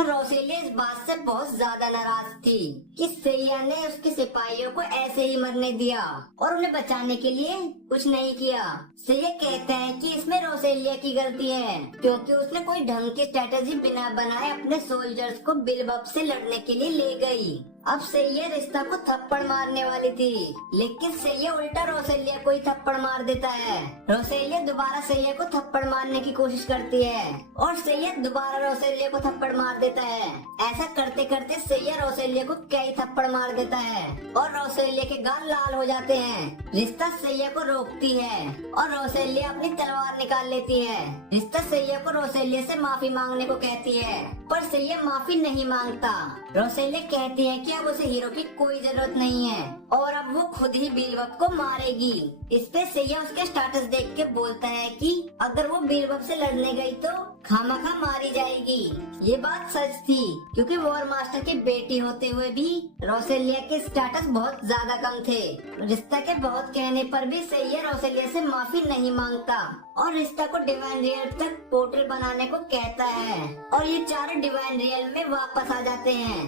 पर रोसेलिया इस बात से बहुत ज्यादा नाराज थी कि सैया ने उसके सिपाहियों को ऐसे ही मरने दिया और उन्हें बचाने के लिए कुछ नहीं किया। सैया कहते हैं कि इसमें रोसेलिया की गलती है क्योंकि उसने कोई ढंग की स्ट्रेटेजी बिना बनाए अपने सोल्जर्स को बिलबब से लड़ने के लिए ले गई। अब सैया रिश्ता को थप्पड़ मारने वाली थी, लेकिन सैया उल्टा रोसेलिया को ही थप्पड़ मार देता है। रोसेलिया दोबारा सैया को थप्पड़ मारने की कोशिश करती है और सैया दोबारा रोसेलिया को थप्पड़ मार देता है। ऐसा करते करते सैया रोसेलिया को कई थप्पड़ मार देता है और रोसेलिया के गाल लाल हो जाते हैं। रिश्ता सैया को रोकती है और रोसेलिया अपनी तलवार निकाल लेती है। रिश्ता सैया को रोसेलिया से माफी मांगने को कहती है, पर सैया माफी नहीं मांगता। रोसेलिया कहती है कि अब उसे हीरो की कोई जरूरत नहीं है और अब वो खुद ही बिलबब को मारेगी। इस पे सैया उसके स्टेटस देख के बोलता है कि अगर वो बिलबब से लड़ने गई तो खामखा मारी जाएगी। ये बात सच थी क्योंकि वॉर मास्टर की बेटी होते हुए भी रोसेलिया के स्टेटस बहुत ज्यादा कम थे। रिश्ता के बहुत कहने पर भी सैया रोसेलिया से माफी नहीं मांगता और रिश्ता को डिवाइन रियल तक पोर्टल बनाने को कहता है और ये चारों डिवाइन रियल में वापस आ जाते हैं।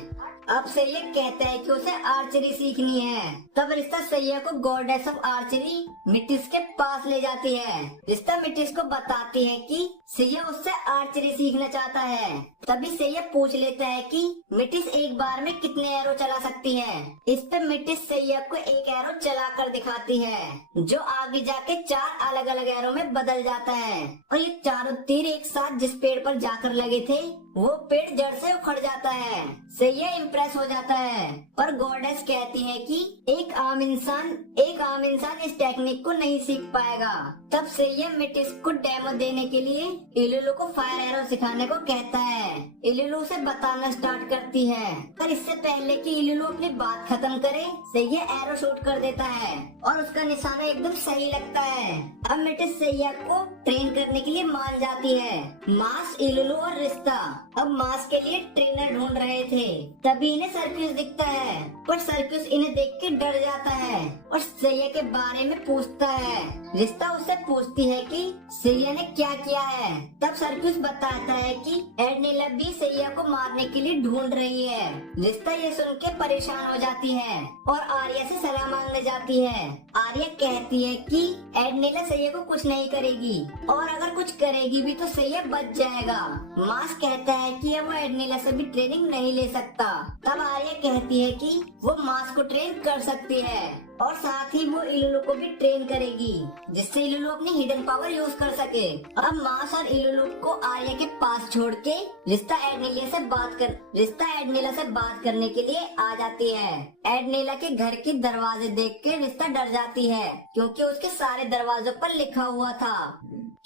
अब सैया कहता है कि उसे आर्चरी सीखनी है। तब रिश्ता सैया को गॉडेस ऑफ आर्चरी मिटिस के पास ले जाती है। रिश्ता मिटिस को बताती है कि सैया उससे आर्चरी सीखना चाहता है। तभी सैया पूछ लेता है कि मिटिस एक बार में कितने एरो चला सकती है। इस पे मिटिस सैया को एक एरो चलाकर दिखाती है जो आगे जाके 4 अलग अलग एरो में बदल जाता है और ये चारों तीर एक साथ जिस पेड़ पर जाकर लगे थे वो पेड़ जड़ से उखड़ जाता है। सैया इम्प्रेस हो जाता है पर गॉडेस कहती है कि एक आम इंसान इस टेक्निक को नहीं सीख पाएगा। तब सैया मिटिस को डेमो देने के लिए इलुलु को फायर एरो सिखाने को कहता है। इलुलु उसे बताना स्टार्ट करती है, पर इससे पहले कि इलुलु अपनी बात खत्म करे सैया एरो शूट कर देता है और उसका निशाना एकदम सही लगता है। अब मिटिस सैया को ट्रेन करने के लिए मान जाती है। मास, इलुलु और रिश्ता अब मास के लिए ट्रेनर ढूंढ रहे थे। तभी इन्हें सर्क्यूस दिखता है, पर सर्क्यूस इन्हें देख के डर जाता है और सैया के बारे में पूछता है। रिश्ता उससे पूछती है कि सैया ने क्या किया है। तब सर्क्यूस बताता है कि एडनेला भी सैया को मारने के लिए ढूंढ रही है। रिश्ता ये सुन के परेशान हो जाती है और आर्या से सलाह मांगने जाती है। आर्या कहती है कि एडनेला सैया को कुछ नहीं करेगी और अगर कुछ करेगी भी तो सैया बच जाएगा। मास कहता है कि अब वो एडनेला से भी ट्रेनिंग नहीं ले सकता। तब आर्या कहती है कि वो मास को ट्रेन कर सकती है और साथ ही वो इलुलु को भी ट्रेन करेगी जिससे इलुलु अपनी हिडन पावर यूज कर सके। अब मास और इलुलु को आर्या के पास छोड़ के रिश्ता एडनेला से बात करने के लिए आ जाती है। एडनेला के घर के दरवाजे देख के रिश्ता डर जाती है क्योंकि उसके सारे दरवाजों पर लिखा हुआ था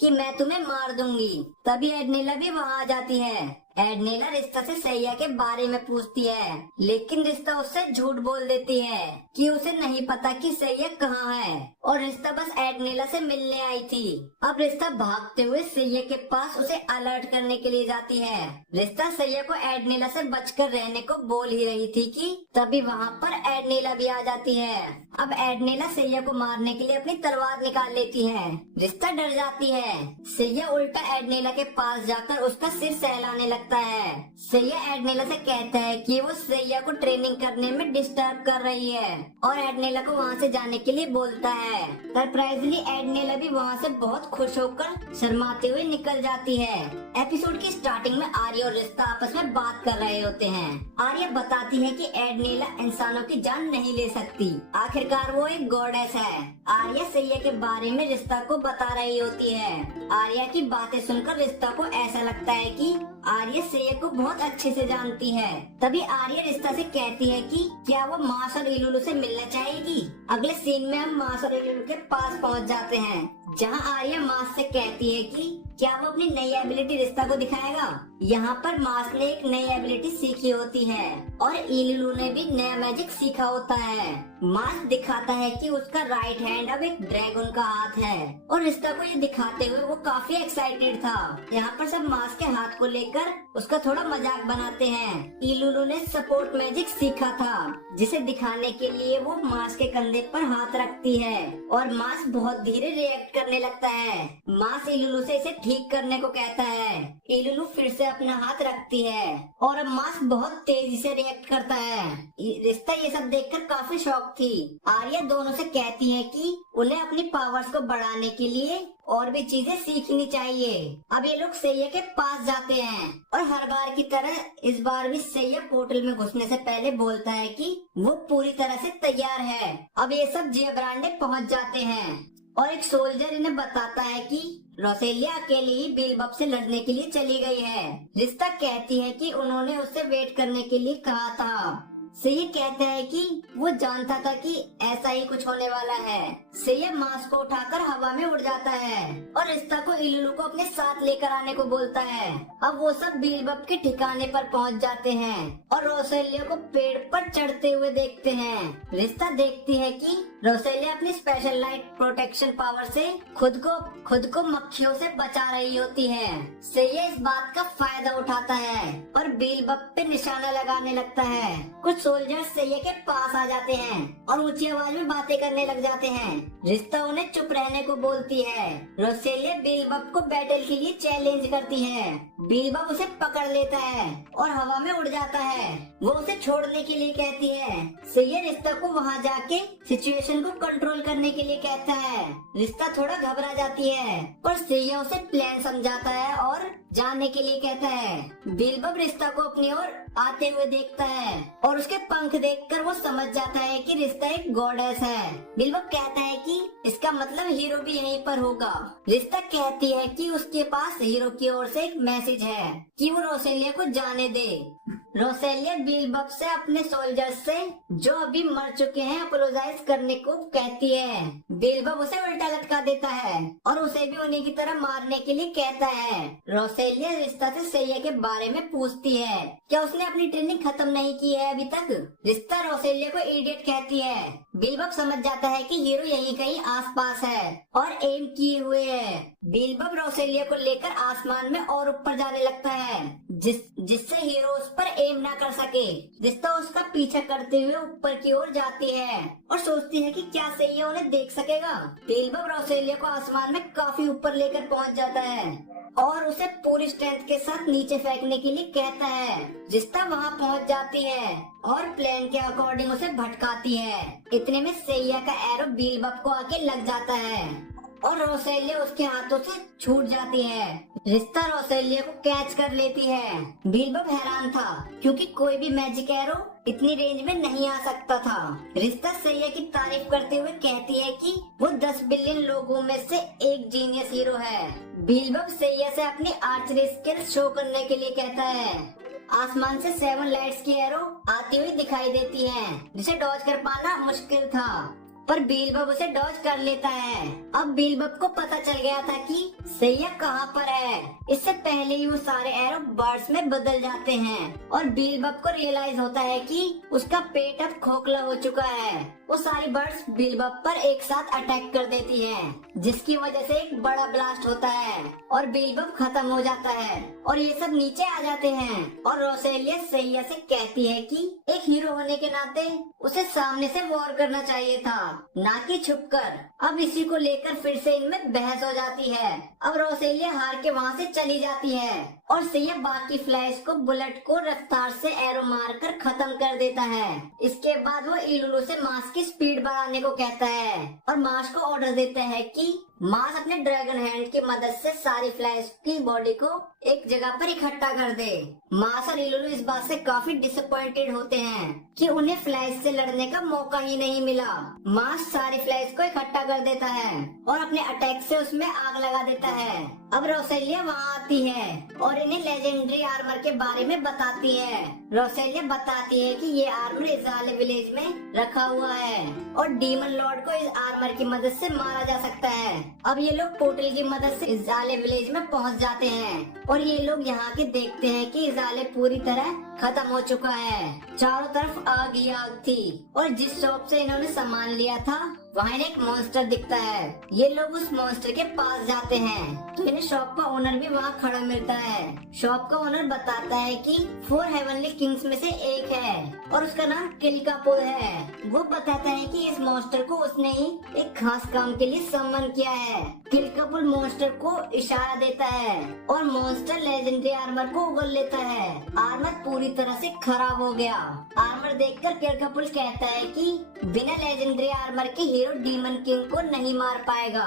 कि मैं तुम्हें मार दूंगी। तभी एडनेला भी वहाँ आ जाती है। एडनेला रिश्ता से सैया के बारे में पूछती है, लेकिन रिश्ता उससे झूठ बोल देती है कि उसे नहीं पता कि सैया कहाँ है और रिश्ता बस एडनेला से मिलने आई थी। अब रिश्ता भागते हुए सैया के पास उसे अलर्ट करने के लिए जाती है। रिश्ता सैया को एडनेला से बचकर रहने को बोल ही रही थी कि तभी वहाँ पर एडनेला भी आ जाती है। अब एडनेला सैया को मारने के लिए अपनी तलवार निकाल लेती है। रिश्ता डर जाती है। सैया उल्टा एडनेला के पास जाकर उसका सिर सहलाने लगता है। सैया एडनेला से कहता है कि वो सैया को ट्रेनिंग करने में डिस्टर्ब कर रही है और एडनेला को वहाँ से जाने के लिए बोलता है। सरप्राइजली एडनेला भी वहाँ से बहुत खुश होकर शर्माते हुए निकल जाती है। एपिसोड की स्टार्टिंग में आर्या और रिश्ता आपस में बात कर रहे होते हैं। आर्या बताती है कि एडनेला इंसानों की जान नहीं ले सकती, आखिरकार वो एक गॉडेस है। आर्या सैया के बारे में रिश्ता को बता रही होती है। आर्या की बातें सुनकर रिश्ता को ऐसा लगता है कि आर्या सैया को बहुत अच्छे से जानती है। तभी आर्या रिश्ता से कहती है कि क्या वो मास और इलुलु से मिलना चाहेगी। अगले सीन में हम मास और इलुलु के पास पहुंच जाते हैं, जहां आर्या मास से कहती है कि क्या वो अपनी नई एबिलिटी रिश्ता को दिखाएगा। यहाँ पर मास ने एक नई एबिलिटी सीखी होती है और इलुलु ने भी नया मैजिक सीखा होता है। मास दिखाता है कि उसका राइट हैंड अब एक ड्रैगन का हाथ है और रिश्ता को ये दिखाते हुए वो काफी एक्साइटेड था। यहाँ पर सब मास के हाथ को लेकर उसका थोड़ा मजाक बनाते हैं। इलुलु ने सपोर्ट मैजिक सीखा था जिसे दिखाने के लिए वो मास के कंधे पर हाथ रखती है और मास बहुत धीरे रिएक्ट करने लगता है। मास इलुलु से इसे ठीक करने को कहता है। इलुलु फिर से से अपना हाथ रखती है और अब मास्क बहुत तेजी से रिएक्ट करता है। रिश्ता ये सब देखकर काफी शॉक थी। आर्या दोनों से कहती है कि उन्हें अपनी पावर्स को बढ़ाने के लिए और भी चीजें सीखनी चाहिए। अब ये लोग सैया के पास जाते हैं और हर बार की तरह इस बार भी सैया पोर्टल में घुसने से पहले बोलता है कि वो पूरी तरह से तैयार है। अब ये सब जिया ब्रांडे पहुंच जाते हैं और एक सोल्जर इन्हें बताता है कि रोसेलिया अकेले ही बेलबब से लड़ने के लिए चली गई है। रिश्ता कहती है कि उन्होंने उससे वेट करने के लिए कहा था। सैया कहता है कि वो जानता था कि ऐसा ही कुछ होने वाला है। सैया मास्क को उठाकर हवा में उड़ जाता है और रिश्ता को इलुलु को अपने साथ लेकर आने को बोलता है। अब वो सब बेलबब के ठिकाने पर पहुंच जाते हैं और रोसेलिया को पेड़ पर चढ़ते हुए देखते हैं। रिश्ता देखती है कि रोसेलिया अपनी स्पेशल लाइट प्रोटेक्शन पावर से खुद को मक्खियों से बचा रही होती है। सैया इस बात का फायदा उठाता है और बेलबब पे निशाना लगाने लगता है। कुछ सोल्जर्स सैया के पास आ जाते हैं और ऊंची आवाज में बातें करने लग जाते हैं। रिश्ता उन्हें चुप रहने को बोलती है। रोसेलिया बेलबब को बैटल के लिए चैलेंज करती है। बेलबब उसे पकड़ लेता है और हवा में उड़ जाता है। वो उसे छोड़ने के लिए कहती है। सैया रिश्ता को वहाँ जाके सिचुएशन को कंट्रोल करने के लिए कहता है। रिश्ता थोड़ा घबरा जाती है पर सैया उसे प्लान समझाता है और जाने के लिए कहता है। बेलबब रिश्ता को अपनी ओर आते हुए देखता है और उसके पंख देखकर वो समझ जाता है कि रिश्ता एक गॉडेस है। बेलबब कहता है कि इसका मतलब हीरो भी यहीं पर होगा। रिश्ता कहती है कि उसके पास हीरो की ओर से एक मैसेज है कि वो रोसेलिया को जाने दे। रोसेलिया बेलबब से अपने सोल्जर्स से जो अभी मर चुके हैं अपोलोजाइज करने को कहती है। बेलबब उसे उल्टा लटका देता है और उसे भी उन्हीं की तरह मारने के लिए कहता है। रोसेलिया रिश्ता से सैया के बारे में पूछती है, क्या उसने अपनी ट्रेनिंग खत्म नहीं की है अभी तक। रिश्ता रोसेलिया को इडियट कहती है। बेलबब समझ जाता है कि हीरो यहीं कहीं आसपास है और एम किए हुए है। बेलबब रोसेलिया को लेकर आसमान में और ऊपर जाने लगता है जिससे हीरो उस पर एम ना कर सके। रिश्ता उसका पीछा करते हुए ऊपर की ओर जाती है और सोचती है कि क्या सैया उन्हें देख सकेगा। बेलबब रोसेलिया को आसमान में काफी ऊपर लेकर पहुंच जाता है और उसे पूरी स्ट्रेंथ के साथ नीचे फेंकने के लिए कहता है। रिश्ता वहां पहुंच जाती है और प्लान के अकॉर्डिंग उसे भटकाती है। इतने में सैया का एरो बेलबब को आके लग जाता है और रोसेलिया उसके हाथों से छूट जाती है। रिश्ता रोसेलिया को कैच कर लेती है। बेलबब हैरान था क्योंकि कोई भी मैजिक एरो इतनी रेंज में नहीं आ सकता था। रिश्ता सैया की तारीफ करते हुए कहती है कि वो 10 बिलियन लोगों में से एक जीनियस हीरो है। बेलबब सैया से अपनी आर्चरी स्किल शो करने के लिए कहता है। आसमान से 7 लाइट्स की एरो आती हुई दिखाई देती है जिसे डॉज कर पाना मुश्किल था पर बेलबब उसे डॉज कर लेता है। अब बेलबब को पता चल गया था कि सैया कहाँ पर है। इससे पहले ही वो सारे एरो बर्ड्स में बदल जाते हैं और बेलबब को रियलाइज होता है कि उसका पेट अब खोखला हो चुका है। वो सारी बर्ड्स बेलबब पर एक साथ अटैक कर देती हैं, जिसकी वजह से एक बड़ा ब्लास्ट होता है और बेलबब खत्म हो जाता है और ये सब नीचे आ जाते हैं। और रोसेलिया सैया से कहती है कि एक हीरो होने के नाते उसे सामने से वॉर करना चाहिए था, ना कि छुपकर। अब इसी को लेकर फिर से इनमें बहस हो जाती है। अब रोसेलिया हार के वहाँ से चली जाती है और सैया बाकी फ्लैश को बुलेट को रफ्तार से एरो मारकर खत्म कर देता है। इसके बाद वो इलुलु से मास्क की स्पीड बढ़ाने को कहता है और मार्स को ऑर्डर देता है कि मार्स अपने ड्रैगन हैंड की मदद से सारी फ्लैश की बॉडी को एक जगह पर इकट्ठा कर दे। मार्स और इलुलु इस बात से काफी डिसअपॉइंटेड होते हैं कि उन्हें फ्लैश से लड़ने का मौका ही नहीं मिला। मार्स सारी फ्लैश को इकट्ठा कर देता है और अपने अटैक से उसमें आग लगा देता है। अब रोसेलिया वहाँ आती है और इन्हें लेजेंडरी आर्मर के बारे में बताती है। रोसेलिया बताती है कि ये आर्मर इज़ाले विलेज में रखा हुआ है और डीमन लॉर्ड को इस आर्मर की मदद से मारा जा सकता है। अब ये लोग पोर्टल की मदद से इज़ाले विलेज में पहुंच जाते हैं और ये लोग यहाँ के देखते हैं कि इज़ाले पूरी तरह खत्म हो चुका है। चारों तरफ आग ही आग थी और जिस शॉप से इन्होंने सामान लिया था वहाँ इन्हें एक मॉन्स्टर दिखता है। ये लोग उस मॉन्स्टर के पास जाते हैं तो इन्हें शॉप का ओनर भी वहाँ खड़ा मिलता है। शॉप का ओनर बताता है कि 4 हेवनली किंग्स में से एक है और उसका नाम किल्कापुल है। वो बताता है कि इस मॉन्स्टर को उसने ही एक खास काम के लिए सम्मन किया है। किल्कापुल मॉन्स्टर को इशारा देता है और मॉन्स्टर लेजेंडरी आर्मर को उगल लेता है। आर्मर पूरी तरह से खराब हो गया। आर्मर देखकर किल्कापुल कहता है कि बिना लेजेंडरी आर्मर के हीरो डीमन किंग को नहीं मार पाएगा।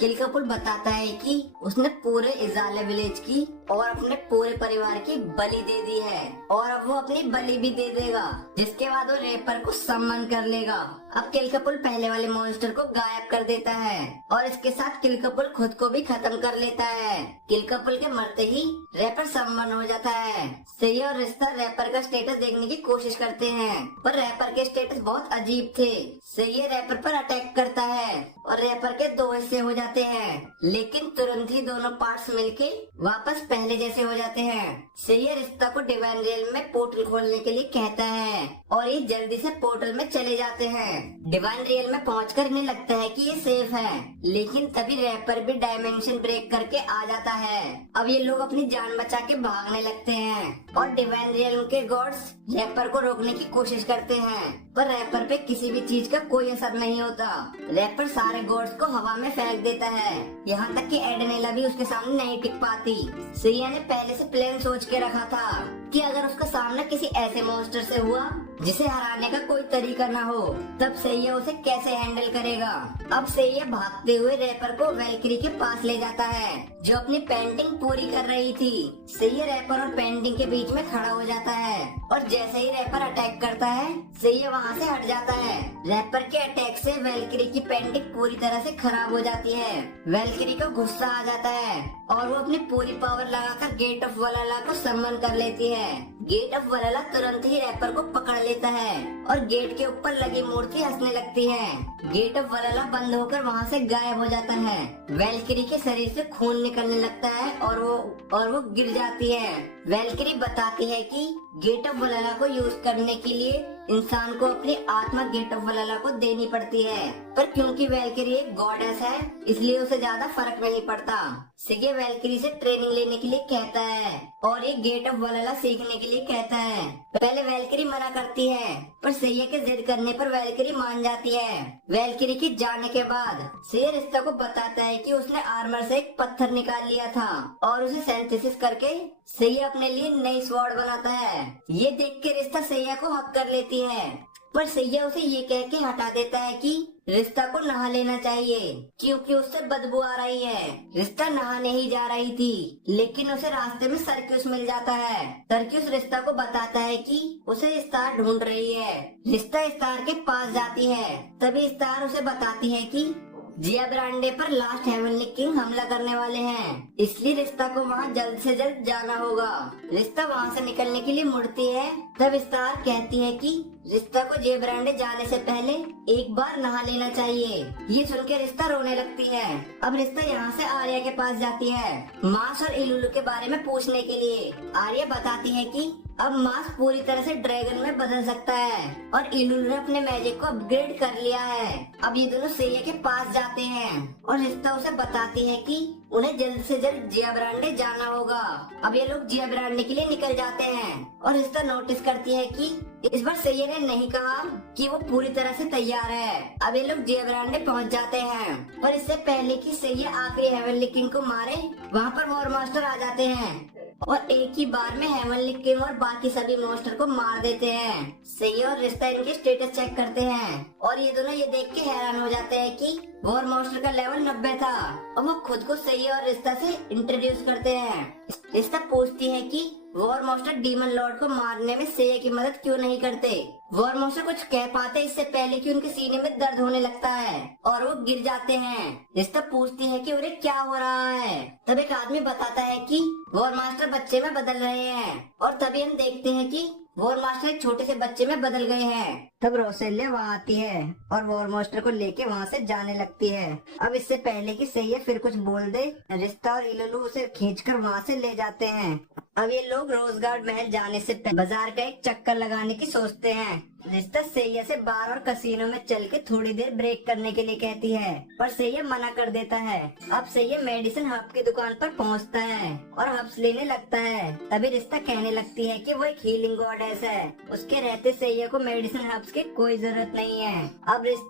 किल्कापुल बताता है कि उसने पूरे इजाले विलेज की और अपने पूरे परिवार की बलि दे दी है और अब वो अपनी बलि भी दे देगा, जिसके बाद वो रेपर को सम्मान कर लेगा। अब किल्कापुल पहले वाले मॉन्स्टर को गायब कर देता है और इसके साथ किल्कापुल खुद को भी खत्म कर लेता है। किल्कापुल के मरते ही रैपर सम्मान हो जाता है। सही और रिश्ता रैपर का स्टेटस देखने की कोशिश करते हैं पर रैपर के स्टेटस बहुत अजीब थे। सही रैपर पर अटैक करता है और रैपर के 2 हिस्से हो जाते हैं, लेकिन तुरंत ही दोनों पार्ट्स मिलके वापस पहले जैसे हो जाते हैं। सही रिश्ता को डिवाइन रियल में पोर्टल खोलने के लिए कहता है और ये जल्दी से पोर्टल में चले जाते हैं। डिवाइन रियल में पहुंचकर इन्हें लगता है कि ये सेफ है, लेकिन तभी रैपर भी डायमेंशन ब्रेक करके आ जाता है। अब ये लोग अपनी जान बचा के भागने लगते हैं और डिवाइन रियल के गॉड्स रैपर को रोकने की कोशिश करते हैं पर रैपर पे किसी भी चीज का कोई असर नहीं होता। रैपर सारे गॉड्स को हवा में फेंक देता है, यहाँ तक कि एडेनेला भी उसके सामने नहीं टिक पाती। सिया ने पहले से प्लान सोच के रखा था कि अगर उसका सामना किसी ऐसे मॉन्स्टर से हुआ जिसे हराने का कोई तरीका न हो, तब सैया उसे कैसे हैंडल करेगा। अब सैया भागते हुए रैपर को वैल्किरी के पास ले जाता है जो अपनी पेंटिंग पूरी कर रही थी। सैया रैपर और पेंटिंग के बीच में खड़ा हो जाता है और जैसे ही रैपर अटैक करता है सैया वहाँ से हट जाता है। रैपर के अटैक से वैल्किरी की पेंटिंग पूरी तरह से खराब हो जाती है। वैल्किरी को गुस्सा आ जाता है और वो अपनी पूरी पावर लगाकर गेट ऑफ वलाला को सम्मन कर लेती है। गेट ऑफ वलाला तुरंत ही रैपर को पकड़ लेता है और गेट के ऊपर लगी मूर्ति हंसने लगती है। गेट ऑफ वलाला बंद होकर वहाँ से गायब हो जाता है। वैल्किरी के शरीर से खून निकलने लगता है और वो गिर जाती है। वैल्किरी बताती है कि गेट ऑफ वलाला को यूज करने के लिए इंसान को अपनी आत्मा गेट ऑफ वलाला को देनी पड़ती है, पर क्योंकि वैल्किरी एक गॉडेस है इसलिए उसे ज्यादा फर्क नहीं पड़ता। सिगे वैल्किरी से ट्रेनिंग लेने के लिए कहता है और ये गेट ऑफ वलाला सीखने के लिए कहता है। पहले वैल्किरी मना करती है पर सैया के जिद करने पर वैल्किरी मान जाती है। वैल्किरी के जाने के बाद सैया रिश्ता को बताता है कि उसने आर्मर से एक पत्थर निकाल लिया था और उसे सिंथेसिस करके सैया अपने लिए नई स्वॉर्ड बनाता है। ये देख के रिश्ता सैया को हक कर लेती है पर सैया उसे ये कह के हटा देता है कि रिश्ता को नहा लेना चाहिए क्योंकि उससे बदबू आ रही है। रिश्ता नहाने ही जा रही थी लेकिन उसे रास्ते में सर्क्यूस मिल जाता है। सर्क्यूस रिश्ता को बताता है कि उसे स्टार ढूंढ रही है। रिश्ता स्टार के पास जाती है, तभी स्टार उसे बताती है कि जिया ब्रांडे पर लास्ट हेवनली किंग हमला करने वाले हैं, इसलिए रिश्ता को वहाँ जल्द से जल्द जाना होगा। रिश्ता वहाँ से निकलने के लिए मुड़ती है, तब स्टार कहती है कि रिश्ता को जिया ब्रांडे जाने से पहले एक बार नहा लेना चाहिए। ये सुन के रिश्ता रोने लगती है। अब रिश्ता यहाँ से आर्या के पास जाती है मास और इलुलु के बारे में पूछने के लिए। आर्या बताती है कि अब मास पूरी तरह से ड्रैगन में बदल सकता है और इलुलु ने अपने मैजिक को अपग्रेड कर लिया है। अब ये दोनों सैया के पास जाते हैं और रिश्ता उसे बताती है कि उन्हें जल्द से जल्द जिया ब्रांडे जाना होगा। अब ये लोग जिया ब्रांडे के लिए निकल जाते हैं और रिश्ता नोटिस करती है कि इस बार सैया ने नहीं कहा कि वो पूरी तरह से तैयार है। अब ये लोग जिया ब्रांडे पहुंच जाते हैं और इससे पहले कि सैया आखिरी हेवनली किंग को मारे वहाँ पर वॉर मास्टर आ जाते हैं और एक ही बार में हेवनली किंग और बाकी सभी मॉन्स्टर को मार देते हैं। सैया और रिश्ता इनके स्टेटस चेक करते हैं और ये दोनों ये देख के हैरान हो जाते हैं कि वॉर मॉन्स्टर का लेवल 90 था और वो खुद को सैया और रिश्ता से इंट्रोड्यूस करते हैं। रिश्ता पूछती है कि वॉर मॉन्स्टर डीमन लॉर्ड को मारने में सैया की मदद क्यों नहीं करते। वॉर मॉन्स्टर कुछ कह पाते इससे पहले कि उनके सीने में दर्द होने लगता है और वो गिर जाते हैं। रिश्ता पूछती है कि उन्हें क्या हो रहा है, तब एक आदमी बताता है कि वॉर मास्टर बच्चे में बदल रहे हैं और तभी हम देखते हैं कि वॉर मास्टर एक छोटे से बच्चे में बदल गए हैं। तब रोसेलिया वहाँ आती है और वॉर मास्टर को लेके वहाँ से जाने लगती है। अब इससे पहले कि सैया फिर कुछ बोल दे, रिश्ता और इलुलु उसे खींचकर वहाँ से ले जाते हैं। अब ये लोग रोजगार्ड महल जाने से पहले बाजार का एक चक्कर लगाने की सोचते हैं, रिश्ता सैया से बार और कसीनो में चल के थोड़ी देर ब्रेक करने के लिए कहती है, पर सैया मना कर देता है। अब सैया मेडिसिन हब की दुकान पर पहुंचता है और हब्स लेने लगता है। तभी रिश्ता कहने लगती है कि वो एक हीलिंग गॉडेस है, उसके रहते सैया को मेडिसिन हब्स की कोई जरूरत नहीं है।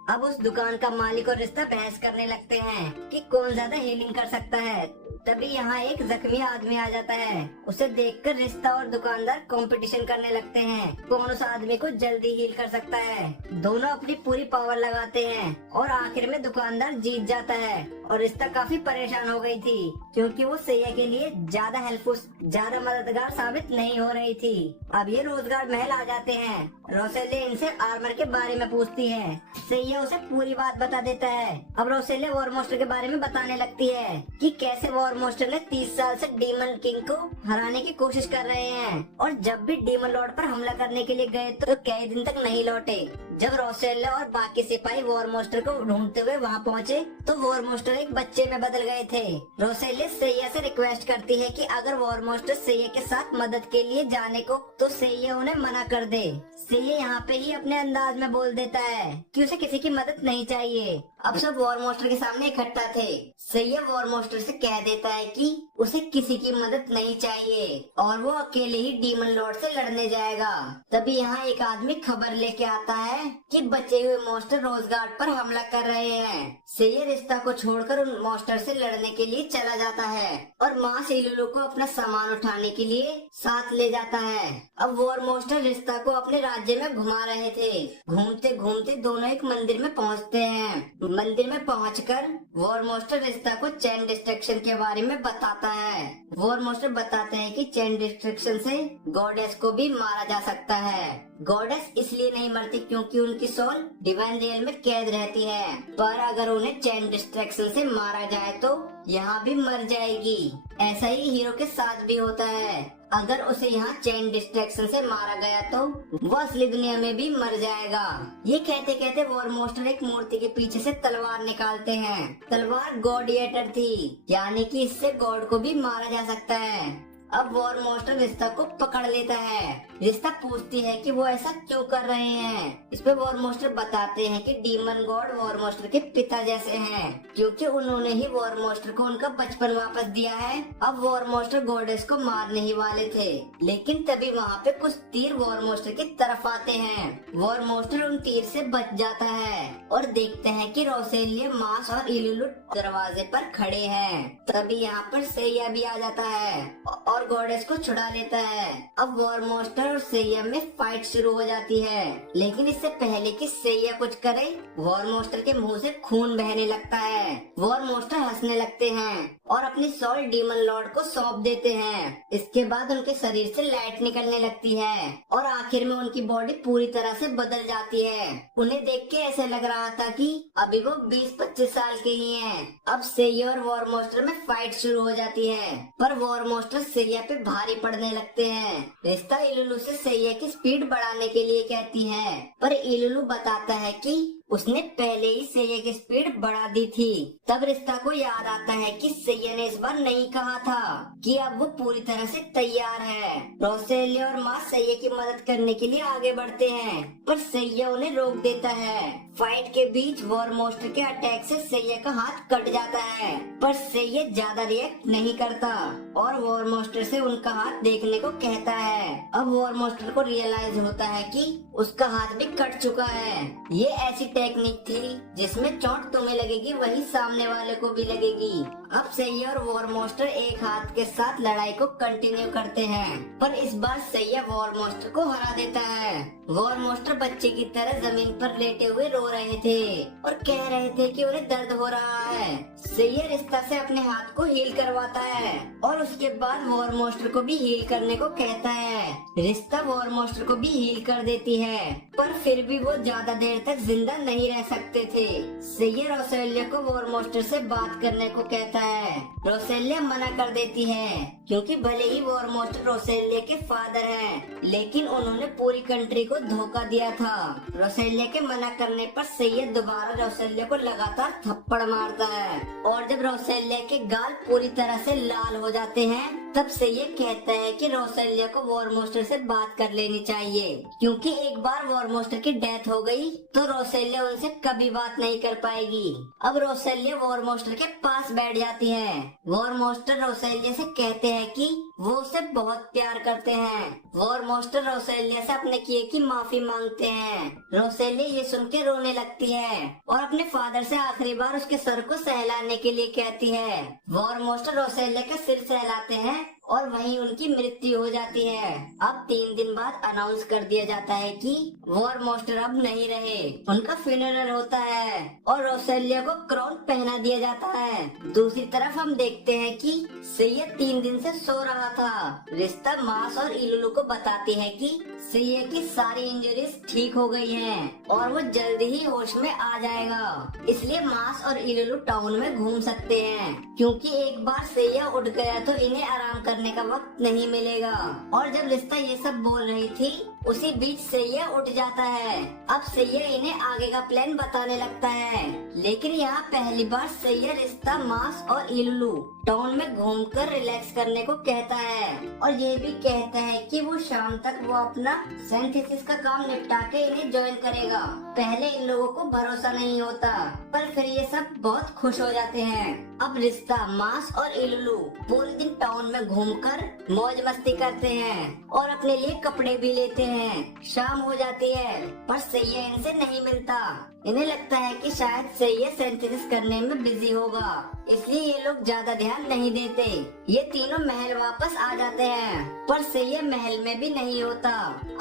अब उस दुकान का मालिक और रिश्ता बहस करने लगते हैं कि कौन ज्यादा हीलिंग कर सकता है। तभी यहाँ एक जख्मी आदमी आ जाता है। उसे देखकर रिश्ता और दुकानदार कंपटीशन करने लगते हैं, कौन उस आदमी को जल्दी हील कर सकता है। दोनों अपनी पूरी पावर लगाते हैं और आखिर में दुकानदार जीत जाता है। और रिश्ता काफी परेशान हो गई थी क्योंकि वो सैया के लिए ज्यादा हेल्पफुल, ज्यादा मददगार साबित नहीं हो रही थी। अब ये रोजगार महल आ जाते हैं। रोसेले इनसे आर्मर के बारे में पूछती है। सैया उसे पूरी बात बता देता है। अब रोसेले वॉर मास्टर के बारे में बताने लगती है कि कैसे वॉर मास्टर ने 30 साल से डीमन किंग को हराने की कोशिश कर रहे हैं और जब भी डीमन लॉर्ड पर हमला करने के लिए गए तो कई दिन तक नहीं लौटे। जब रोसेले और बाकी सिपाही वॉर मास्टर को ढूंढते हुए वहाँ पहुँचे तो वॉर मास्टर एक बच्चे में बदल गए थे। रोसेले सैया से रिक्वेस्ट करती है कि अगर वॉर मास्टर सैया के साथ मदद के लिए जाने को तो सैया उन्हें मना कर दे। सैया यहाँ पे ही अपने अंदाज में बोल देता है कि उसे किसी की मदद नहीं चाहिए। अब सब वॉर मास्टर के सामने इकट्ठा थे। सैया वॉर मास्टर से कह देता है कि उसे किसी की मदद नहीं चाहिए और वो अकेले ही डीमन लॉर्ड से लड़ने जाएगा। तभी यहाँ एक आदमी खबर लेके आता है कि बचे हुए मास्टर रोजगार्ड पर हमला कर रहे हैं। सैया रिश्ता को छोड़कर उन मास्टर से लड़ने के लिए चला जाता है और माँ सेलुलू को अपना सामान उठाने के लिए साथ ले जाता है। अब वॉर मास्टर रिश्ता को अपने राज्य में घुमा रहे थे। घूमते घूमते दोनों एक मंदिर में पहुँचते हैं। मंदिर में पहुंचकर वॉर मास्टर रिश्ता को चेन डिस्ट्रक्शन के बारे में बताता है। वॉर मास्टर बताते हैं कि चेन डिस्ट्रक्शन से गॉडेस को भी मारा जा सकता है। गॉडेस इसलिए नहीं मरती क्योंकि उनकी सोल डिवाइन रियल में कैद रहती है, पर अगर उन्हें चेन डिस्ट्रक्शन से मारा जाए तो यहाँ भी मर जाएगी। ऐसा ही हीरो के साथ भी होता है। अगर उसे यहाँ चेन डिस्ट्रैक्शन से मारा गया तो वो असली दुनिया में भी मर जाएगा। ये कहते कहते वॉर मास्टर एक मूर्ति के पीछे से तलवार निकालते हैं। तलवार गॉडिएटर थी, यानी कि इससे गॉड को भी मारा जा सकता है। अब वॉर मास्टर रिश्ता को पकड़ लेता है। रिश्ता पूछती है कि वो ऐसा क्यों कर रहे हैं। इस पे वॉर मास्टर बताते हैं कि डीमन गॉड वॉर मास्टर के पिता जैसे हैं, क्योंकि उन्होंने ही वॉर मास्टर को उनका बचपन वापस दिया है। अब वॉर मास्टर गॉडेस को मारने ही वाले थे, लेकिन तभी वहाँ पे कुछ तीर वॉर मास्टर की तरफ आते हैं। वॉर मास्टर उन तीर से बच जाता है और देखते हैं कि रोसेलिया, मास और इलुलु दरवाजे पर खड़े हैं। तभी यहाँ पर सैया भी आ जाता है और गॉडेस को छुड़ा लेता है। अब वॉर मास्टर और सैया में फाइट शुरू हो जाती है, लेकिन इससे पहले कि सैया कुछ करे वॉर मास्टर के मुंह से खून बहने लगता है। वॉर मास्टर हंसने लगते हैं और अपनी सोल डीमन लॉर्ड को सौंप देते हैं। इसके बाद उनके शरीर से लाइट निकलने लगती है और आखिर में उनकी बॉडी पूरी तरह से बदल जाती है। उन्हें देख के ऐसे लग रहा था कि अभी वो 20-25 साल के ही हैं। अब सैया और वॉर मास्टर में फाइट शुरू हो जाती है, पर वॉर मास्टर सैया पे भारी पड़ने लगते हैं। रिश्ता इलुलु से सैया की स्पीड बढ़ाने के लिए कहती है, पर इलुलु बताता है कि उसने पहले ही सैया की स्पीड बढ़ा दी थी। तब रिश्ता को याद आता है कि सैया ने इस बार नहीं कहा था कि अब वो पूरी तरह से तैयार है। रोसेलिया और माँ सैया की मदद करने के लिए आगे बढ़ते हैं, पर सैया उन्हें रोक देता है। फाइट के बीच वॉर मास्टर के अटैक से सैया का हाथ कट जाता है, पर सैया ज्यादा रिएक्ट नहीं करता और वॉर मास्टर से उनका हाथ देखने को कहता है। अब वॉर मास्टर को रियलाइज होता है कि उसका हाथ भी कट चुका है। ये ऐसी टेक्निक थी जिसमें चोट तुम्हें लगेगी वही सामने वाले को भी लगेगी। अब सैया और वॉर मास्टर एक हाथ के साथ लड़ाई को कंटिन्यू करते हैं, पर इस बार सैया वॉर मास्टर को हरा देता है। वॉर मास्टर बच्चे की तरह जमीन पर लेटे हुए रो रहे थे और कह रहे थे कि उन्हें दर्द हो रहा है। सैया रिश्ता से अपने हाथ को हील करवाता है और उसके बाद वॉर मास्टर को भी हील करने को कहता है। रिश्ता वॉर मास्टर को भी हील कर देती है, पर फिर भी वो ज्यादा देर तक जिंदा नहीं रह सकते थे। सैया रोसेलिया को वॉर मास्टर से बात करने को कहता है। रोसेलिया मना कर देती है क्योंकि भले ही वॉर मास्टर रोसेलिया के फादर हैं, लेकिन उन्होंने पूरी कंट्री को धोखा दिया था। रोसेलिया के मना करने पर सैयद दोबारा रोसेलिया को लगातार थप्पड़ मारता है और जब रोसेलिया के गाल पूरी तरह से लाल हो जाते हैं तब सैयद कहता है कि रोसेलिया को वॉर मास्टर से बात कर लेनी चाहिए, क्योंकि एक बार वॉर मास्टर की डेथ हो गई तो रोसेलिया उनसे कभी बात नहीं कर पाएगी। अब रोसेलिया वॉर मास्टर के पास बैठ जाती है। वॉर मास्टर रोसेलिया से कहते हैं कि वो उसे बहुत प्यार करते हैं। वॉर मास्टर रोसेलिया से अपने किए की माफी मांगते हैं। रोसेलिया ये सुन के रोने लगती है और अपने फादर से आखिरी बार उसके सर को सहलाने के लिए कहती है। वॉर मास्टर रोसेलिया का सिर सहलाते हैं और वहीं उनकी मृत्यु हो जाती है। अब 3 दिन बाद अनाउंस कर दिया जाता है कि वॉर मास्टर अब नहीं रहे। उनका फ्यूनरल होता है और रोसेलिया को क्राउन पहना दिया जाता है। दूसरी तरफ हम देखते हैं कि सैयद 3 दिन से सो रहा था। रिश्ता मास और इलुलु को बताती है कि सैयद की सारी इंजरीज ठीक हो गई हैं और वो जल्दी ही होश में आ जाएगा। इसलिए मास और इलुलु टाउन में घूम सकते हैं, क्योंकि एक बार सैयद उठ गया तो इन्हें आराम करने का वक्त नहीं मिलेगा। और जब रिश्ता ये सब बोल रही थी उसी बीच सैयद उठ जाता है। अब सैयद इन्हें आगे का प्लान बताने लगता है, लेकिन यहाँ पहली बार सैयद रिश्ता मास और इलुलु टाउन में घूमकर रिलैक्स करने को कहता है और ये भी कहता है कि वो शाम तक वो अपना सिंथेसिस का काम निपटा के इन्हें ज्वाइन करेगा। पहले इन लोगों को भरोसा नहीं होता, पर फिर ये सब बहुत खुश हो जाते हैं। अब रिश्ता मास और इलुलु पूरे दिन टाउन में घूमकर मौज मस्ती करते हैं और अपने लिए कपड़े भी लेते हैं। शाम हो जाती है पर सैयद इनसे नहीं मिलता। इन्हें लगता है कि शायद सैयद सिंथेसिस करने में बिजी होगा, इसलिए ये लोग ज्यादा ध्यान नहीं देते। ये तीनों महल वापस आ जाते हैं, पर सैयद महल में भी नहीं होता।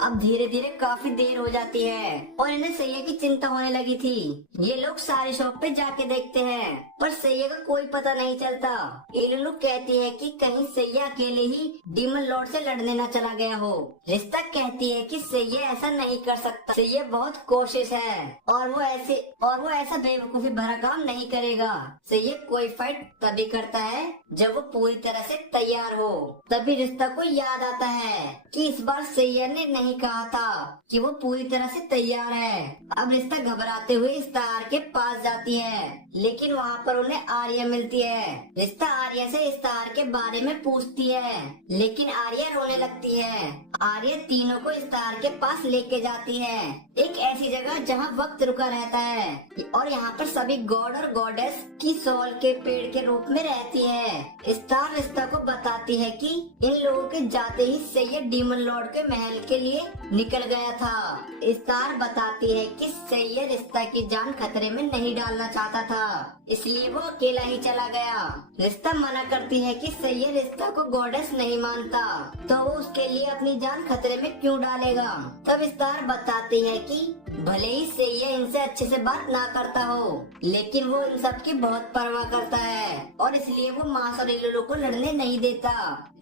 अब धीरे धीरे काफी देर हो जाती है और इन्हें सैयद की चिंता होने लगी थी। ये लोग सारी शॉप पे जाके देखते हैं, पर सैयद का कोई पता नहीं चलता। इलुलु कहती है कि कहीं सैयद अकेले ही डीमन लॉर्ड से लड़ने न चला गया हो। रिश्ता कहती है कि सैयद ऐसा नहीं कर सकता, सैयद बहुत कोशिश है और वो ऐसा बेवकूफी भरा काम नहीं करेगा। सैयद कोई फाइट तभी करता है जब वो पूरी तरह से तैयार हो। तभी रिश्ता को याद आता है कि इस बार सैयद ने नहीं कहा था कि वो पूरी तरह से तैयार है। अब रिश्ता घबराते हुए इस्तार के पास जाती है, लेकिन वहाँ पर उन्हें आर्या मिलती है। रिश्ता आर्या से इस्तार के बारे में पूछती है, लेकिन आर्या रोने लगती है। आर्या तीनों को इस्तार के पास लेके जाती है, एक ऐसी जगह जहाँ वक्त रुका रहता है और यहाँ पर सभी गॉड और गॉडेस की सॉल के पेड़ के रूप में रहती है। स्टार रिश्ता को बताती है कि इन लोगों के जाते ही सैयद डीमन लॉर्ड के महल के लिए निकल गया था। स्टार बताती है कि सैयद रिश्ता की जान खतरे में नहीं डालना चाहता था, इसलिए वो अकेला ही चला गया। रिश्ता मना करती है कि सैयद रिश्ता को गॉडेस नहीं मानता, तो वो उसके लिए अपनी जान खतरे में क्यों डालेगा। तब स्टार बताती है कि भले ही सैयद इनसे अच्छे से बात ना करता हो, लेकिन वो इन सब की बहुत परवाह करता है और इसलिए वो मास और इलुलु को लड़ने नहीं देता।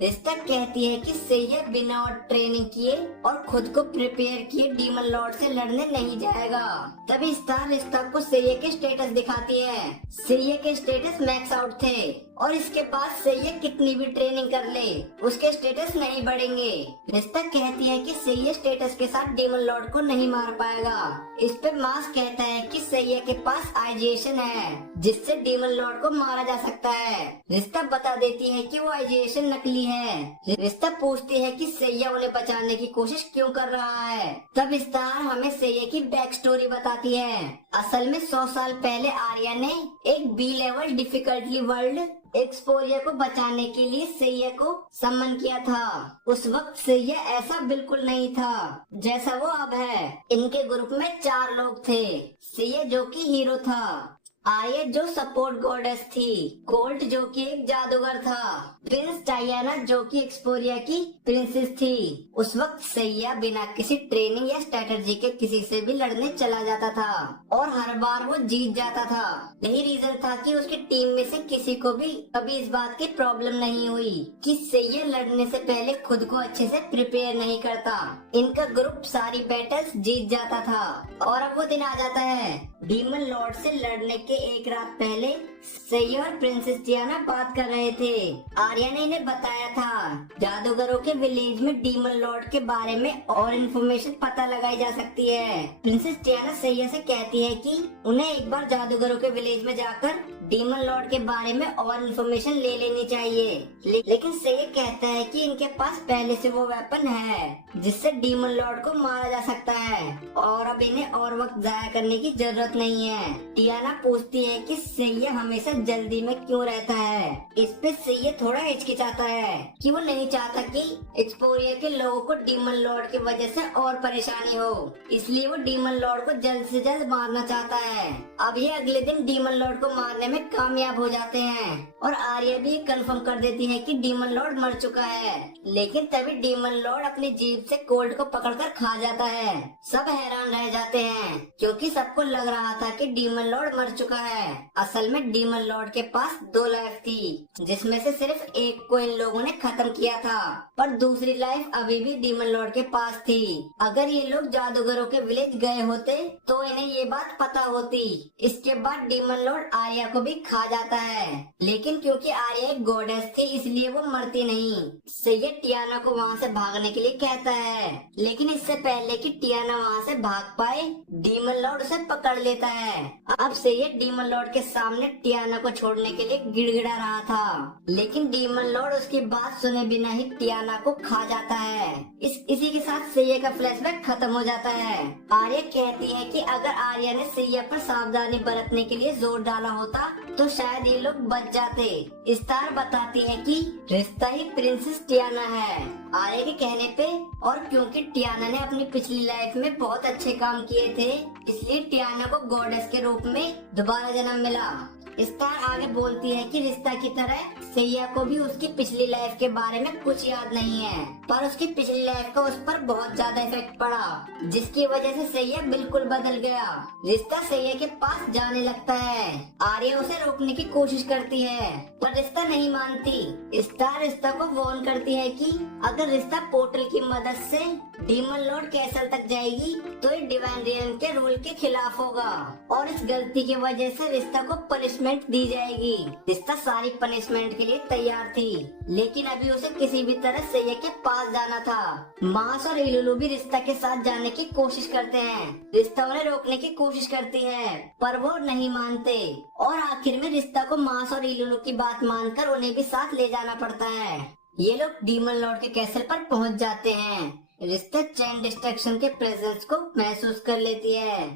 रिश्ता कहती है कि सैयद बिना और ट्रेनिंग किए और खुद को प्रिपेयर किए डीमन लॉर्ड से लड़ने नहीं जाएगा। तभी स्टार रिश्ता को सैयद के स्टेटस दिखाती है। सैयद के स्टेटस मैक्स आउट थे और इसके बाद सैयद कितनी भी ट्रेनिंग कर ले उसके स्टेटस नहीं बढ़ेंगे। रिश्ता कहती है कि सैयद स्टेटस के साथ डीमन लॉर्ड को नहीं मार पाएगा। इस पे मास कहता है कि सैयद के पास आइजेशन है जिससे डीमन लॉर्ड को मारा जा सकता है। रिश्ता बता देती है कि वो आइजेशन नकली है। रिश्ता पूछती है कि सैयद उन्हें बचाने की कोशिश क्यों कर रहा है। तब स्टार हमें सैयद की बैक स्टोरी बताती है। असल में 100 साल पहले आर्या ने एक बी लेवल डिफिकल्टी वर्ल्ड एक्सपोरिया को बचाने के लिए सैयद को सम्मन किया था। उस वक्त सैयद ऐसा बिल्कुल नहीं था जैसा वो अब है। इनके ग्रुप में 4 लोग थे। सैयद जो कि हीरो था, आर्या जो सपोर्ट गॉडेस थी, कोल्ट जो कि एक जादूगर था, प्रिंस डायना जो कि एक्सपोरिया की प्रिंसेस थी। उस वक्त सैयद बिना किसी ट्रेनिंग या स्ट्रेटजी के किसी से भी लड़ने चला जाता था और हर बार वो जीत जाता था। यही रीजन था कि उसकी टीम में से किसी को भी कभी इस बात की प्रॉब्लम नहीं हुई कि सैयद लड़ने से पहले खुद को अच्छे से प्रिपेयर नहीं करता। इनका ग्रुप सारी बैटल्स जीत जाता था और अब वो दिन आ जाता है। डीमन लॉर्ड से लड़ने के एक रात पहले सैया और प्रिंसेस टियाना बात कर रहे थे। आर्या ने इन्हें बताया था जादूगरों के विलेज में डीमन लॉर्ड के बारे में और इन्फॉर्मेशन पता लगाई जा सकती है। प्रिंसेस टियाना सैया से कहती है कि उन्हें एक बार जादूगरों के विलेज में जाकर डीमन लॉर्ड के बारे में और इन्फॉर्मेशन ले लेनी चाहिए। लेकिन सैया कहता है कि इनके पास पहले से वो वेपन है जिससे डीमन लॉर्ड को मारा जा सकता है और अब इन्हें और वक्त जाया करने की जरूरत नहीं है। टियाना पूछती है कि सैया हमेशा जल्दी में क्यों रहता है। इस पे सैया थोड़ा हिचकिचाता है कि वो नहीं चाहता कि एक्सपोरिया के लोगों को डीमन लॉर्ड की वजह से और परेशानी हो, इसलिए वो डीमन लॉर्ड को जल्द से जल्द मारना चाहता है। अब ये अगले दिन डीमन लॉर्ड को मारने में कामयाब हो जाते हैं और आर्या भी कंफर्म कर देती है कि डीमन लॉर्ड मर चुका है। लेकिन तभी डीमन लॉर्ड अपनी जीभ से कोल्ड को पकड़कर खा जाता है। सब हैरान रह जाते हैं क्योंकि सबको लग रहा था कि डीमन लॉर्ड मर चुका है। असल में डीमन लॉर्ड के पास 2 लाइफ थी, जिसमें से सिर्फ एक को इन लोगों ने खत्म किया था, पर दूसरी लाइफ अभी भी डीमन लॉर्ड के पास थी। अगर ये लोग जादूगरों के विलेज गए होते तो इन्हें ये बात पता होती। इसके बाद डीमन लॉर्ड आर्या को भी खा जाता है, लेकिन क्योंकि आर्या एक गॉडेस थी इसलिए वो मरती नहीं। सैयद टियाना को वहाँ से भागने के लिए कहता है, लेकिन इससे पहले कि टियाना वहाँ से भाग पाए डीमन लॉर्ड उसे पकड़ लेता है। अब सैयद डीमन लॉर्ड के सामने टियाना को छोड़ने के लिए गिड़गिड़ा रहा था, लेकिन डीमन लॉर्ड उसकी बात सुने बिना ही टियाना को खा जाता है। इसी के साथ सैयद का फ्लैशबैक खत्म हो जाता है। आर्या कहती है कि अगर आर्या ने सैयद पर सावधानी बरतने के लिए जोर डाला होता तो शायद ये लोग बच जाते। स्टार बताती है कि रिश्ता ही प्रिंसेस टियाना है आर्या के कहने पे, और क्योंकि टियाना ने अपनी पिछली लाइफ में बहुत अच्छे काम किए थे इसलिए टियाना को गॉडेस के रूप में दोबारा जन्म मिला। स्टार आगे बोलती है कि रिश्ता की तरह सैया को भी उसकी पिछली लाइफ के बारे में कुछ याद नहीं है, पर उसकी पिछली लाइफ का उस पर बहुत ज्यादा इफेक्ट पड़ा, जिसकी वजह से सैया बिल्कुल बदल गया। रिश्ता सैया के पास जाने लगता है। आर्या उसे रोकने की कोशिश करती है पर रिश्ता नहीं मानती। स्टार रिश्ता को वार्न करती है कि अगर रिश्ता पोर्टल की मदद से डीमन लॉर्ड कैसल तक जाएगी तो ये डिवाइन रियल्म के रूल के खिलाफ होगा और इस गलती की वजह से रिश्ता को पनिशमेंट दी जाएगी। रिश्ता सारी पनिशमेंट के लिए तैयार थी, लेकिन अभी उसे किसी भी तरह सैया के पास जाना था। मास और इलुलु भी रिश्ता के साथ जाने की कोशिश करते हैं। रिश्ता उन्हें रोकने की कोशिश करती है पर वो नहीं मानते और आखिर में रिश्ता को मास और इलुलु की बात मानकर उन्हें भी साथ ले जाना पड़ता है। ये लोग डीमन लॉर्ड के कैसल पर पहुंच जाते हैं। रिश्ता चैन डिस्ट्रक्शन के प्रेजेंस को महसूस कर लेती है।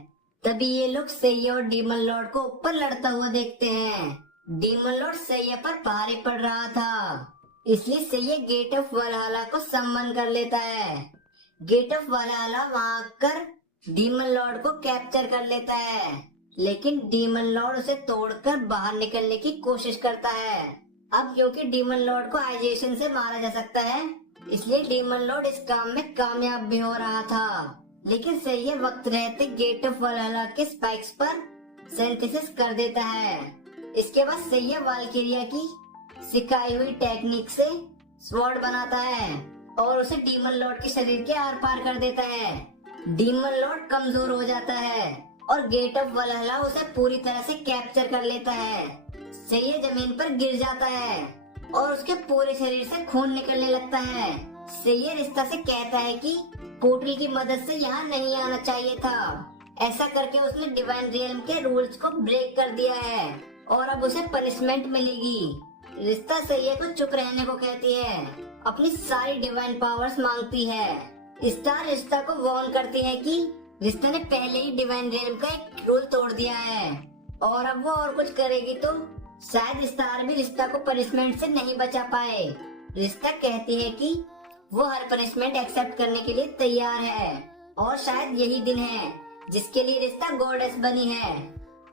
तभी ये लोग सैया और डीमन लॉर्ड को ऊपर लड़ता हुआ देखते हैं। डीमन लॉर्ड सैया पर भारी पड़ रहा था, इसलिए सैया गेट ऑफ वलहल्ला को सम्मन कर लेता है। गेट ऑफ वलहल्ला वहाँ आकर डीमन लॉर्ड को कैप्चर कर लेता है, लेकिन डीमन लॉर्ड उसे तोड़कर बाहर निकलने की कोशिश करता है। अब क्योंकि डीमन लॉर्ड को आइजेशन से मारा जा सकता है इसलिए डीमन लॉर्ड इस काम में कामयाब भी हो रहा था, लेकिन सैया वक्त रहते गेट ऑफ वलहल्ला के स्पाइक्स पर सिंथेसिस कर देता है। इसके बाद सैया वाल्किरिया की सिखाई हुई टेक्निक से स्वॉर्ड बनाता है और उसे डीमन लॉर्ड के शरीर के आर पार कर देता है। डीमन लॉर्ड कमजोर हो जाता है और गेट ऑफ वलहल्ला उसे पूरी तरह से कैप्चर कर लेता है। सैया जमीन पर गिर जाता है और उसके पूरे शरीर से खून निकलने लगता है। सैया रिश्ता से कहता है कि पोर्टल की मदद से यहाँ नहीं आना चाहिए था। ऐसा करके उसने डिवाइन रियल्म के रूल्स को ब्रेक कर दिया है और अब उसे पनिशमेंट मिलेगी। रिश्ता सैया को चुप रहने को कहती है, अपनी सारी डिवाइन पावर्स मांगती है। स्टार रिश्ता को वार्न करती है कि रिश्ता ने पहले ही डिवाइन रियल्म का एक रूल तोड़ दिया है और अब वो और कुछ करेगी तो शायद स्टार भी रिश्ता को पनिशमेंट से नहीं बचा पाए। रिश्ता कहती है कि वो हर पनिशमेंट एक्सेप्ट करने के लिए तैयार है और शायद यही दिन है जिसके लिए रिश्ता गॉडेस बनी है।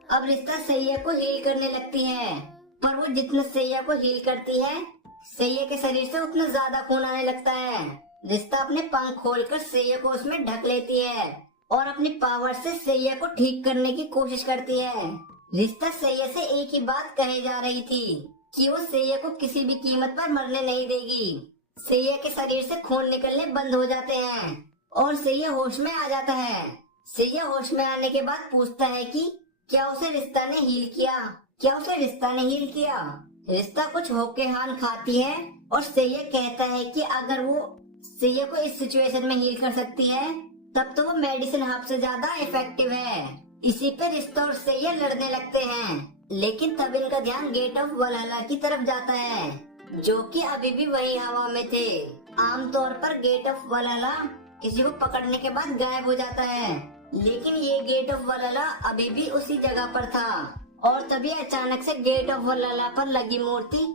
अब रिश्ता सैया को हील करने लगती है, पर वो जितना सैया को हील करती है सैया के शरीर से उतना ज्यादा खून आने लगता है। रिश्ता अपने पंख खोलकर सैया को उसमें ढक लेती है और अपनी पावर से सैया को ठीक करने की कोशिश करती है। रिश्ता सैया से एक ही बात कहे जा रही थी कि वो सैया को किसी भी कीमत पर मरने नहीं देगी। सैया के शरीर से खून निकलने बंद हो जाते हैं और सैया होश में आ जाता है। सैया होश में आने के बाद पूछता है कि क्या उसे रिश्ता ने हील किया, क्या उसे रिश्ता ने हील किया? रिश्ता कुछ होके हान खाती है और सैया कहता है कि अगर वो सैया को इस सिचुएशन में हील कर सकती है तब तो वो मेडिसिन हब से ज्यादा इफेक्टिव है। इसी पे रिश्ता और सैया लड़ने लगते हैं, लेकिन तब इनका ध्यान गेट ऑफ वलहल्ला की तरफ जाता है, जो कि अभी भी वही हवा में थे। आमतौर पर गेट ऑफ वलहल्ला किसी को पकड़ने के बाद गायब हो जाता है, लेकिन ये गेट ऑफ वलहल्ला अभी भी उसी जगह पर था। और तभी अचानक से गेट ऑफ वलहल्ला पर लगी मूर्ति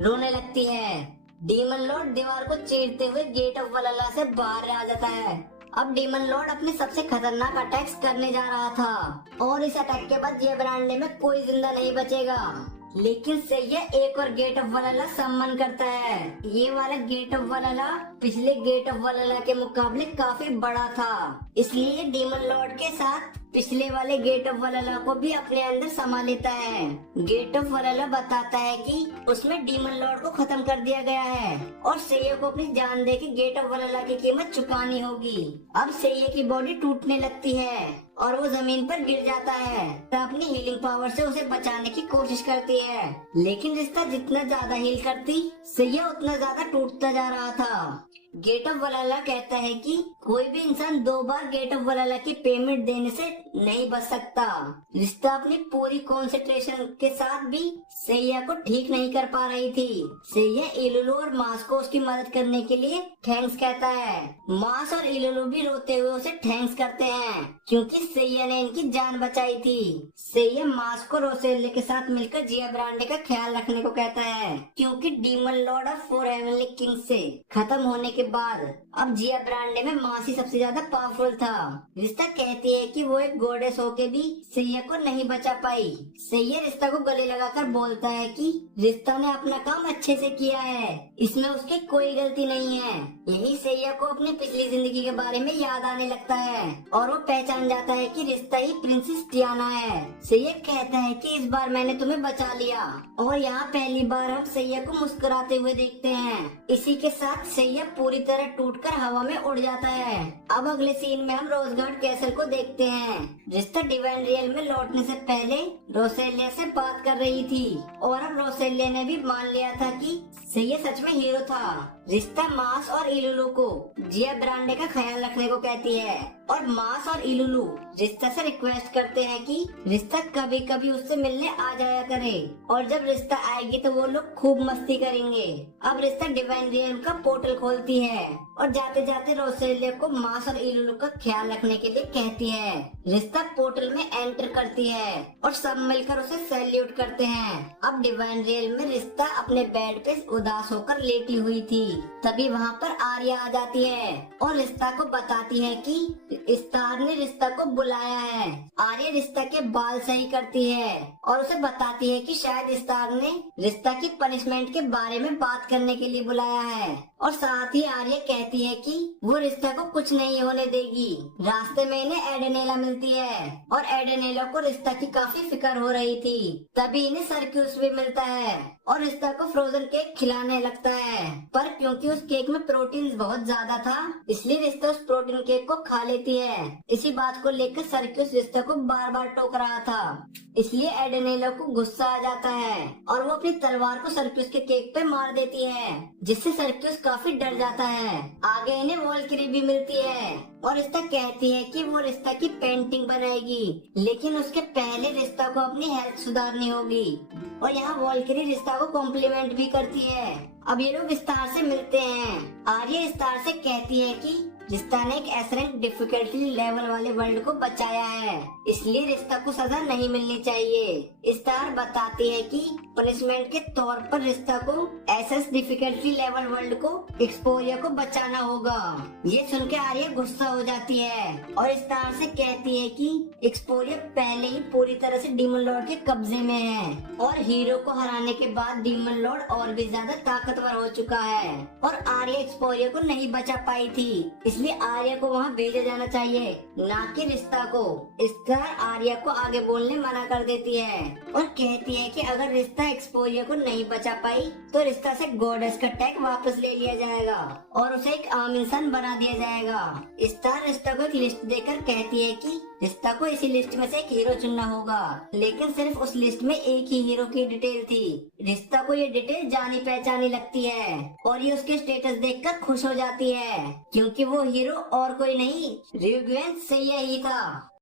रोने लगती है। डीमन लॉर्ड दीवार को चीरते हुए गेट ऑफ वलहल्ला से बाहर आ जाता है। अब डीमन लॉर्ड अपने सबसे खतरनाक अटैक्स करने जा रहा था और इस अटैक के बाद जेब्रांडे में कोई जिंदा नहीं बचेगा। लेकिन सैया एक और गेट ऑफ वलहल्ला सम्मन करता है। ये वाला गेट ऑफ वलहल्ला पिछले गेट ऑफ वलहल्ला के मुकाबले काफी बड़ा था, इसलिए डीमन लॉर्ड के साथ पिछले वाले गेट ऑफ वलहल्ला को भी अपने अंदर समा लेता है। गेट ऑफ वलहल्ला बताता है कि उसमें डीमन लॉर्ड को खत्म कर दिया गया है और सैया को अपनी जान दे के गेट ऑफ वलहल्ला की कीमत चुकानी होगी। अब सैया की बॉडी टूटने लगती है और वो जमीन पर गिर जाता है। तो अपनी हीलिंग पावर से उसे बचाने की कोशिश करती है, लेकिन रिश्ता जितना ज्यादा हील करती सैया उतना ज्यादा टूटता जा रहा था। गेट ऑफ वलहल्ला कहता है कि कोई भी इंसान 2 बार गेट ऑफ वलहल्ला की पेमेंट देने से नहीं बच सकता। रिश्ता अपनी पूरी कंसंट्रेशन के साथ भी सैया को ठीक नहीं कर पा रही थी। सैया इलुलु और मास को उसकी मदद करने के लिए थैंक्स कहता है। मास और इलुलु भी रोते हुए उसे थैंक्स करते हैं क्योंकि सैया ने इनकी जान बचाई थी। सैया मास को रोसेलिया के साथ मिलकर जेब्रांडे का ख्याल रखने को कहता है, क्योंकि demon Lord of 4 heavenly king से खत्म होने के बाद अब जेब्रांडे में मास ही सबसे ज्यादा पावरफुल था। रिश्ता कहती है कि वो एक गॉडेस होके भी सैया को नहीं बचा पाई। सैया रिश्ता को गले लगाकर बोलता है कि रिश्ता ने अपना काम अच्छे से किया है, इसमें उसकी कोई गलती नहीं है। यही सैया को अपनी पिछली जिंदगी के बारे में याद आने लगता है और वो पहचान जाता है कि रिश्ता ही प्रिंसेस टियाना है। सैया कहता है कि इस बार मैंने तुम्हें बचा लिया और यहाँ पहली बार हम सैया को मुस्कुराते हुए देखते हैं। इसी के साथ सैया पूरी तरह टूटकर हवा में उड़ जाता है। अब अगले सीन में हम रोजगार्ड कैसल को देखते हैं। रिश्ता डिवाइन रियल में लौटने से पहले रोसेलिया से बात कर रही थी और अब रोसेलिया ने भी मान लिया था कि सैया सच में हीरो था। रिश्ता मास और इलुलु को जेब्रांडे का ख्याल रखने को कहती है और मास और इलुलु रिश्ता से रिक्वेस्ट करते हैं कि रिश्ता कभी कभी उससे मिलने आ जाया करे और जब रिश्ता आएगी तो वो लोग खूब मस्ती करेंगे। अब रिश्ता डिवाइन रियल का पोर्टल खोलती है और जाते जाते रोसेलिया को मास और इलुलु का ख्याल रखने के लिए कहती है। रिश्ता पोर्टल में एंटर करती है और सब मिलकर उसे सैल्यूट करते हैं। अब डिवाइन रियल में रिश्ता अपने बेड पे उदास होकर लेटी हुई थी, तभी वहाँ पर आर्या आ जाती है और रिश्ता को बताती है कि स्टार ने रिश्ता को बुलाया है। आर्या रिश्ता के बाल सही करती है और उसे बताती है कि शायद स्टार ने रिश्ता की पनिशमेंट के बारे में बात करने के लिए बुलाया है और साथ ही आर्या कहती है कि वो रिश्ता को कुछ नहीं होने देगी। रास्ते में इन्हें एडेनेला मिलती है और एडेनेला को रिश्ता की काफी फिक्र हो रही थी। तभी इन्हें सर्क्यूस भी मिलता है और रिश्ता को फ्रोजन केक खिलाने लगता है, पर क्योंकि उस केक में प्रोटीन बहुत ज्यादा था इसलिए रिश्ता उस प्रोटीन केक को खा लेती है। इसी बात को लेकर सर्क्यूस रिश्ता को बार बार टोक रहा था, इसलिए एडेनेला को गुस्सा आ जाता है और वो अपनी तलवार को सर्क्यूस के केक पे मार देती है, जिससे सर्क्यूस काफी डर जाता है। आगे इन्हें वॉल्किरी भी मिलती है और रिश्ता कहती है कि वो रिश्ता की पेंटिंग बनाएगी, लेकिन उसके पहले रिश्ता को अपनी हेल्थ सुधारनी होगी और यहाँ वॉल्किरी रिश्ता को कॉम्प्लीमेंट भी करती है। अब ये लोग स्टार से मिलते हैं। आर्या स्टार से कहती है कि रिश्ता ने एक एसरेंट डिफिकल्टी लेवल वाले वर्ल्ड को बचाया है, इसलिए रिश्ता को सजा नहीं मिलनी चाहिए। स्टार बताती है कि पनिशमेंट के तौर पर रिश्ता को एसएस डिफिकल्टी लेवल वर्ल्ड को एक्सपोरिया को बचाना होगा। ये सुन के आर्या गुस्सा हो जाती है और स्टार से कहती है कि एक्सपोरिया पहले ही पूरी तरह से डीमन लॉर्ड के कब्जे में है और हीरो को हराने के बाद डीमन लॉर्ड और भी ज्यादा ताकतवर हो चुका है और आर्या एक्सपोरिया को नहीं बचा पाई थी, इसलिए आर्या को वहाँ भेजा जाना चाहिए, ना कि रिश्ता को। स्टार आर्या को आगे बोलने मना कर देती है और कहती है कि अगर रिश्ता एक्सपोरिया को नहीं बचा पाई तो रिश्ता से गॉडेस का टैग वापस ले लिया जाएगा और उसे एक आम इंसान बना दिया जाएगा। स्टार रिश्ता को एक लिस्ट देकर कहती है कि रिश्ता को इसी लिस्ट में से एक हीरो चुनना होगा, लेकिन सिर्फ उस लिस्ट में एक ही हीरो की डिटेल थी। रिश्ता को ये डिटेल जानी पहचानी लगती है और ये उसके स्टेटस देखकर खुश हो जाती है, क्योंकि वो हीरो और कोई नहीं, रियुगुएन सेइया ही था।